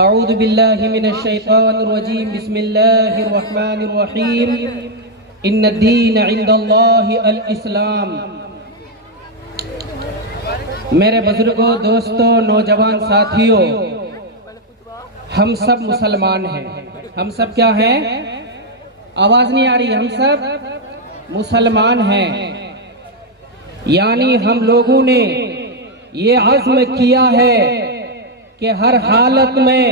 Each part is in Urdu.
اعوذ باللہ من الشیطان الرجیم بسم اللہ الرحمن الرحیم ان الدین عند اللہ الاسلام۔ میرے بزرگوں، دوستوں، نوجوان ساتھیوں، ہم سب مسلمان ہیں۔ ہم سب کیا ہیں؟ آواز نہیں آ رہی؟ ہم سب مسلمان ہیں، یعنی ہم لوگوں نے یہ عزم کیا ہے کہ ہر حالت میں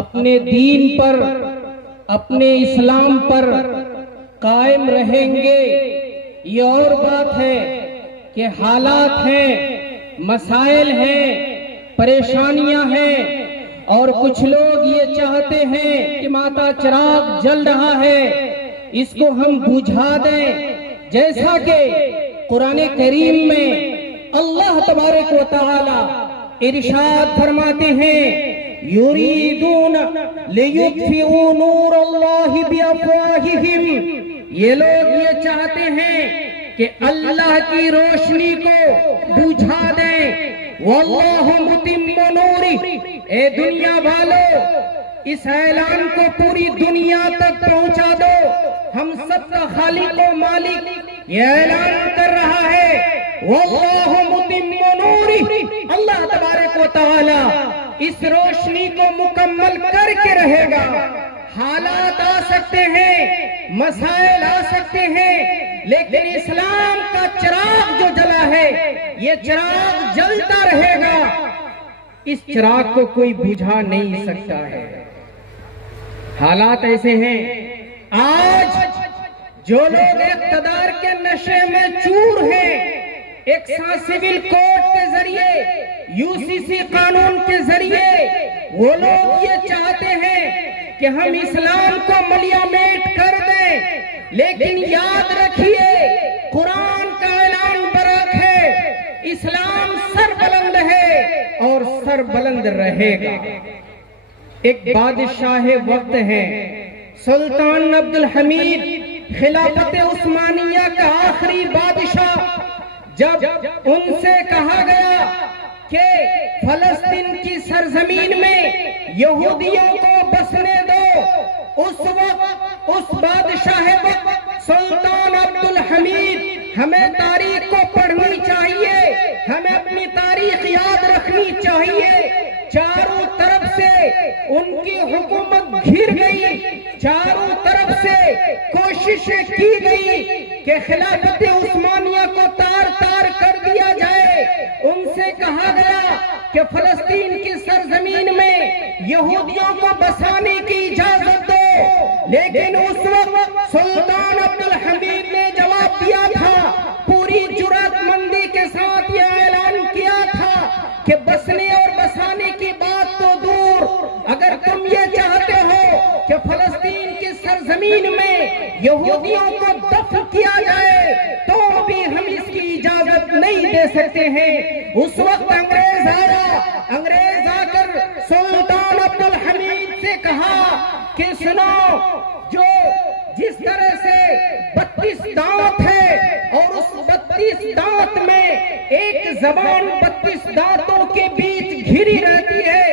اپنے دین پر، اپنے اسلام پر قائم رہیں گے۔ یہ اور بات ہے کہ حالات ہیں، مسائل ہیں، پریشانیاں ہیں، اور کچھ لوگ یہ چاہتے ہیں کہ ماتا چراغ جل رہا ہے، اس کو ہم بجھا دیں، جیسا کہ قرآن کریم میں اللہ تبارک و تعالی ارشاد فرماتے ہیں یریدون لیطفئوا نور اللہ بافواہہم۔ یہ لوگ یہ چاہتے ہیں کہ اللہ کی روشنی کو بجھا دیں۔ واللہ متم نورہ، اے دنیا والو اس اعلان کو پوری دنیا تک پہنچا دو، ہم سب کا خالق و مالک یہ اعلان کر رہا ہے واللہ متم نورہ، اللہ تبارک و تعالی اس روشنی کو مکمل کر کے رہے گا۔ حالات آ سکتے ہیں، مسائل آ سکتے ہیں، لیکن اسلام کا چراغ جو جلا ہے یہ چراغ جلتا رہے گا، اس چراغ کو کوئی بجھا نہیں سکتا ہے۔ حالات ایسے ہیں، آج جو لوگ اقتدار کے نشے میں چور ہیں، ایک سیول کوڈ کے ذریعے، UCC قانون کے ذریعے وہ لوگ یہ چاہتے ہیں کہ ہم اسلام کو ملیامیٹ کر دیں، لیکن یاد رکھیے قرآن کا اعلان برحق ہے، اسلام سر بلند ہے اور سر بلند رہے گا۔ ایک بادشاہ وقت ہے سلطان عبدالحمید، خلافت عثمانیہ کا آخری بادشاہ۔ جب ان سے کہا گیا کہ فلسطین کی سرزمین میں یہودیوں کو بسنے دو، اس وقت اس بادشاہ وقت سلطان عبدالحمید، ہمیں تاریخ کو پڑھنی چاہیے، ہمیں اپنی تاریخ یاد رکھنی چاہیے۔ چاروں طرف سے ان کی حکومت گھر گئی، چاروں طرف سے کوششیں کی گئی کہ خلافت عثمانیہ کو تار تار کر دیا جائے۔ ان سے کہا گیا کہ فلسطین کی سرزمین میں یہودیوں کو بسانے کی اجازت دو، لیکن اس وقت سلطان عبدالحمید نے جواب دیا تھا، پوری جرأت مندی کے ساتھ یہ اعلان کیا تھا کہ بسنے اور بسانے کی بات تو دور، اگر تم یہ چاہتے ہو کہ فلسطین کی سرزمین میں یہودیوں کو دفن کیا جائے تو بھی ہم اس کی اجازت نہیں دے سکتے ہیں۔ اس وقت انگریز آیا، انگریز آ کر سلطان عبدالحمید سے کہا کہ سنو، جو جس طرح سے 32 دانت ہے اور اس 32 دانت میں ایک زبان 32 دانتوں کے بیچ گھری رہتی ہے،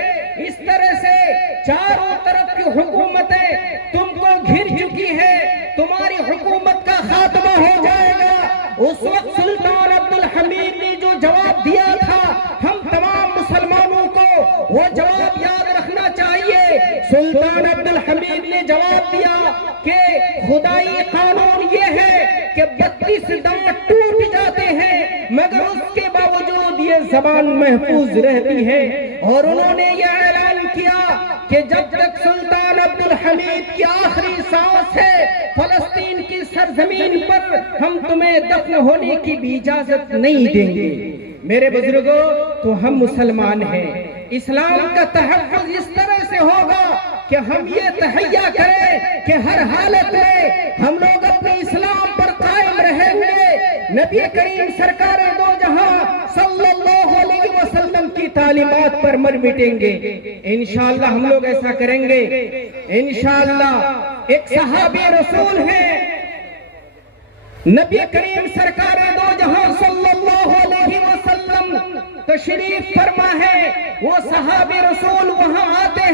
اس طرح سے چاروں طرف کی حکومتیں تم کو گھر چکی ہے، تمہاری حکومت کا خاتمہ ہو جائے گا۔ اس وقت سلطان عبدالحمید نے جو جواب دیا تھا، ہم تمام مسلمانوں کو وہ جواب یاد رکھنا چاہیے۔ سلطان عبدالحمید نے جواب دیا کہ خدائی قانون یہ ہے کہ 32 دانت ٹوٹ جاتے ہیں، مگر اس کے باوجود یہ زبان محفوظ رہتی ہے۔ اور انہوں نے یہ اعلان کیا کہ جب تک سلطان عبدالحمید کی آخری سانس ہے فلسطین کی سرزمین پر ہم تمہیں دفن ہونے کی بھی اجازت نہیں دیں گے۔ میرے بزرگوں، تو ہم مسلمان ہیں، اسلام کا تحفظ اس طرح سے ہوگا کہ ہم یہ تہیہ کریں کہ ہر حالت میں ہم لوگ اپنے اسلام پر قائم رہیں گے، نبی کریم سرکار دو جہاں صلی اللہ علیہ وسلم کی تعلیمات پر مر مٹیں گے۔ انشاءاللہ ہم لوگ ایسا کریں گے انشاءاللہ۔ ایک صحابی رسول ہیں، نبی کریم سرکار دو جہاں صلی اللہ علیہ وسلم تشریف فرما ہے، وہ صحابی رسول وہاں آتے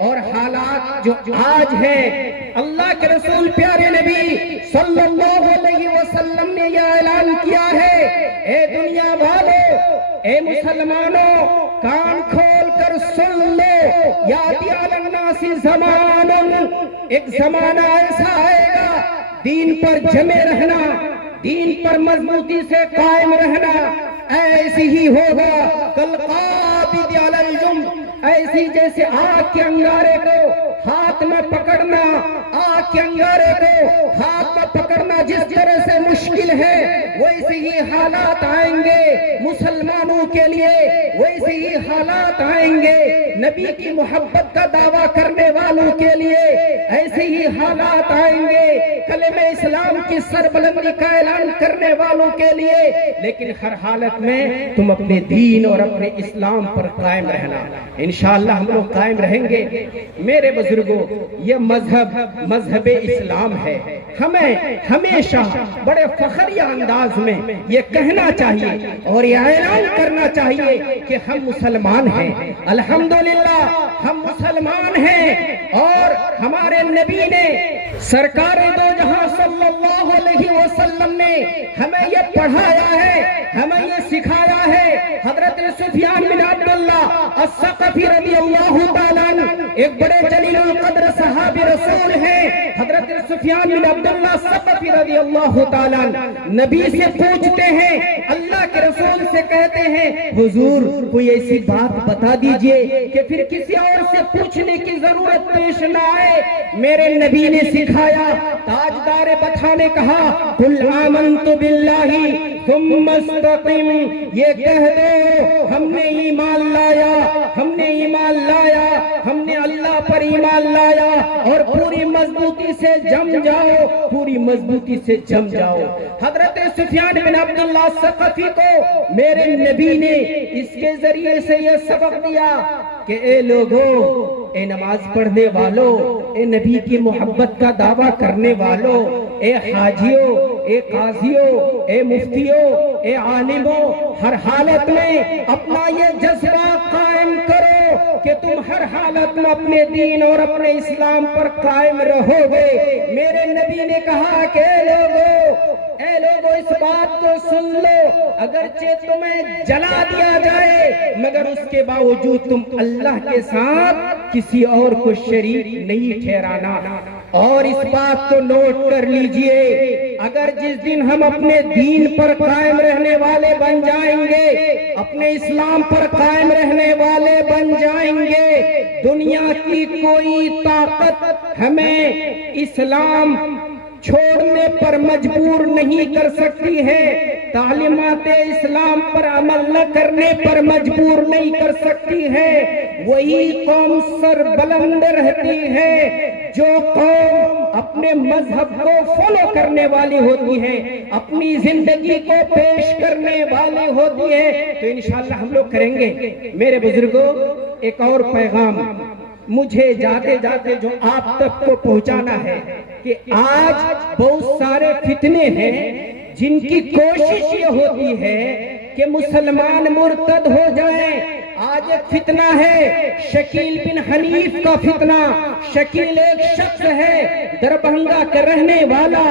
اور حالات جو آج ہیں، اللہ کے رسول پیارے نبی صلی اللہ علیہ وسلم نے یہ اعلان کیا ہے، اے دنیا والوں، اے مسلمانوں، کان کھول کر سن لو، یاتی علی الناس زمان، ایک زمانہ ایسا آئے گا دین پر جمے رہنا، دین پر مضبوطی سے قائم رہنا ایسی ہی ہوگا، کالقابض علی الجمر، ایسی جیسے آگ کے انگارے کو ہاتھ میں پکڑنا، آگ کے انگارے کو ہاتھ میں پکڑنا جس طرح سے مشکل ہے، ویسے ہی حالات آئیں گے مسلمانوں کے لیے، ویسے ہی حالات آئیں گے نبی کی محبت کا دعویٰ کرنے والوں کے لیے، ایسے ہی حالات آئیں گے کلمہ اسلام کی سربلندی کا اعلان کرنے والوں کے لیے، لیکن ہر حالت میں تم اپنے دین اور اپنے اسلام پر قائم رہنا۔ انشاءاللہ ہم لوگ قائم رہیں گے۔ میرے بزرگوں، یہ مذہب اسلام ہے، ہمیں ہمیشہ بڑے فخریہ انداز میں یہ کہنا چاہیے اور یہ اعلان کرنا چاہیے کہ ہم مسلمان ہیں، الحمدللہ ہم مسلمان ہیں، اور ہمارے نبی نے سرکار دو جہاں صلی اللہ علیہ وسلم نے ہمیں یہ پڑھایا ہے، ہمیں یہ سکھایا ہے۔ حضرت سفیان بن عبداللہ الثقفی رضی اللہ تعالیٰ عنہ ایک بڑے جلیل القدر صحابی رسول ہیں، حضرت سفیان بن عبداللہ الثقفی رضی اللہ تعالیٰ عنہ نبی سے پوچھتے ہیں، اللہ کے رسول سے کہتے ہیں، حضور کوئی ایسی بات بتا دیجئے کہ پھر کسی اور سے پوچھنے کی ضرورت پیش نہ آئے۔ میرے نبی نے سکھایا، تاجدار بطحہ نے کہا، قل آمنت باللہ ثم استقم، یہ کہہ دو ہم نے ایمان لایا، ہم نے ایمان لایا، ہم نے اللہ پر ایمان لایا، اور پوری مضبوطی سے جم جاؤ، پوری مضبوطی سے جم جاؤ۔ حضرت سفیان بن عبداللہ الثقفی کو میرے نبی نے اس کے ذریعے سے یہ سبق دیا کہ اے لوگوں، اے نماز پڑھنے والوں، اے نبی کی محبت کا دعویٰ کرنے والوں، اے حاجیوں، اے قاضیوں، اے مفتیوں، اے عالموں، ہر حالت میں اپنا یہ جذبہ قائم کرو کہ تم ہر حالت میں اپنے دین اور اپنے اسلام پر قائم رہو گے۔ میرے نبی نے کہا کہ اے لوگوں اس بات کو سن لو، اگرچہ تمہیں جلا دیا جائے مگر اس کے باوجود تم اللہ کے ساتھ کسی اور کو شریک نہیں ٹھہرانا۔ اور اس بات کو نوٹ کر لیجئے، اگر جس دن ہم اپنے دین پر قائم رہنے والے بن جائیں گے، اپنے اسلام پر قائم رہنے والے بن جائیں گے، دنیا کی کوئی طاقت ہمیں اسلام چھوڑنے پر مجبور نہیں کر سکتی ہے، تعلیمات اسلام پر عمل نہ کرنے پر مجبور نہیں کر سکتی ہے۔ وہی قوم سر بلند رہتی ہے جو قوم اپنے مذہب کو فالو کرنے والی ہوتی ہے، اپنی زندگی کو پیش کرنے والی ہوتی ہے۔ تو انشاءاللہ ہم لوگ کریں گے۔ میرے بزرگوں، ایک اور پیغام مجھے جاتے جاتے جو آپ تک کو پہنچانا ہے کہ آج بہت سارے فتنے ہیں جن کی کوشش یہ ہوتی ہے کہ مسلمان مرتد ہو جائیں۔ آج ایک فتنہ ہے شکیل بن حنیف کا فتنہ۔ شکیل ایک شخص ہے دربھنگا کا رہنے والا،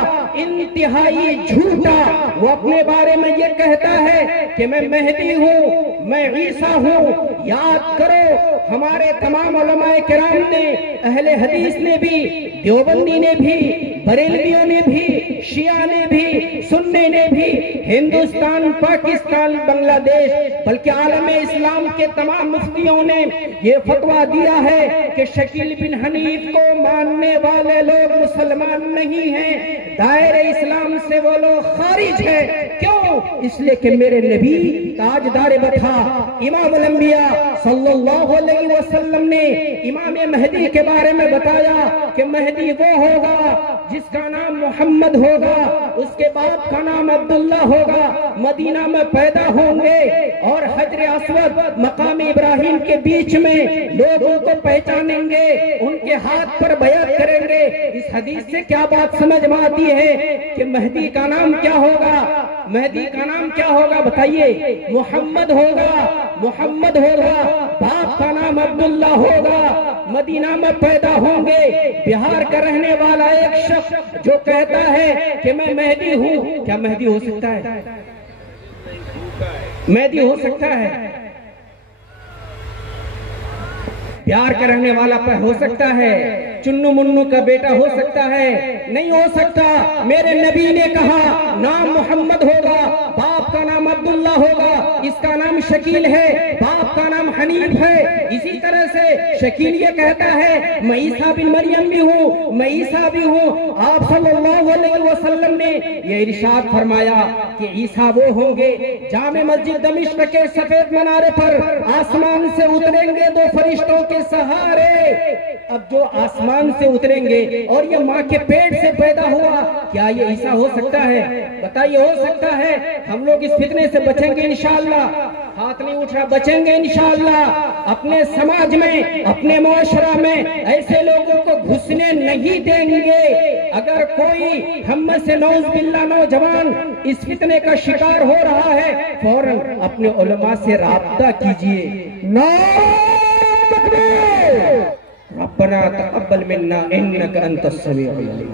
انتہائی جھوٹا، وہ اپنے بارے میں یہ کہتا ہے کہ میں مہدی ہوں، میں عیسیٰ ہوں۔ یاد کرو، ہمارے تمام علماء کرام نے، اہل حدیث نے بھی، دیوبندی نے بھی، بریلویوں نے بھی، شیعہ نے بھی، سنی نے بھی، ہندوستان، پاکستان، بنگلہ دیش، بلکہ عالم اسلام کے تمام مفتیوں نے یہ فتویٰ دیا ہے کہ شکیل بن حنیف کو ماننے والے لوگ مسلمان نہیں ہیں، دائرہ اسلام سے وہ لوگ خارج ہیں۔ کیوں؟ اس لیے کہ میرے نبی تاجدار بطحہ امام الانبیاء صلی اللہ علیہ وسلم نے امام مہدی کے بارے میں بتایا کہ مہدی وہ ہوگا جس کا نام محمد ہوگا، اس کے باپ کا نام عبداللہ ہوگا، مدینہ میں پیدا ہوں گے، اور حجر اسود مقام ابراہیم کے بیچ میں لوگ ان کو پہچانیں گے، ان کے ہاتھ پر بیعت کریں گے۔ اس حدیث سے کیا بات سمجھ میں آتی ہے کہ مہدی کا نام کیا ہوگا؟ مہدی کا نام کیا ہوگا بتائیے؟ محمد ہوگا، محمد ہوگا، باپ کا نام عبداللہ ہوگا، مدینہ میں پیدا ہوں گے۔ بہار کا رہنے والا ایک شخص جو کہتا ہے کہ میں مہدی ہوں، کیا مہدی ہو سکتا ہے؟ مہدی ہو سکتا ہے؟ بہار کا رہنے والا پر ہو سکتا ہے؟ چنو منو کا بیٹا ہو سکتا ہے؟ نہیں ہو سکتا۔ میرے نبی نے کہا نام محمد ہوگا، باپ کا نام عبداللہ ہوگا، اس کا نام شکیل ہے، باپ کا نام حنیف ہے۔ اسی طرح سے شکیل یہ کہتا ہے میں عیسیٰ بن مریم بھی ہوں، میں عیسیٰ بھی ہوں۔ آپ صلی اللہ علیہ وسلم نے یہ ارشاد فرمایا کہ عیسیٰ وہ ہوں گے جامع مسجد دمشق کے سفید منارے پر آسمان سے اتریں گے دو فرشتوں کے سہارے۔ اب جو آسمان سے اتریں گے اور یہ ماں کے پیٹ سے پیدا ہوا، کیا یہ عیسیٰ ہو سکتا ہے؟ بتائیے ہو سکتا ہے؟ ہم لوگ اس فتنے سے بچیں گے انشاءاللہ، ہاتھ نہیں اٹھ رہا، بچیں گے انشاءاللہ۔ اپنے سماج میں، اپنے معاشرہ میں ایسے لوگوں کو گھسنے نہیں دیں گے۔ اگر کوئی ہم میں سے نعوذ باللہ نوجوان اس فتنے کا شکار ہو رہا ہے، فوراً اپنے علماء سے رابطہ کیجئے۔ ربنا تقبل منا انك انت السميع العليم۔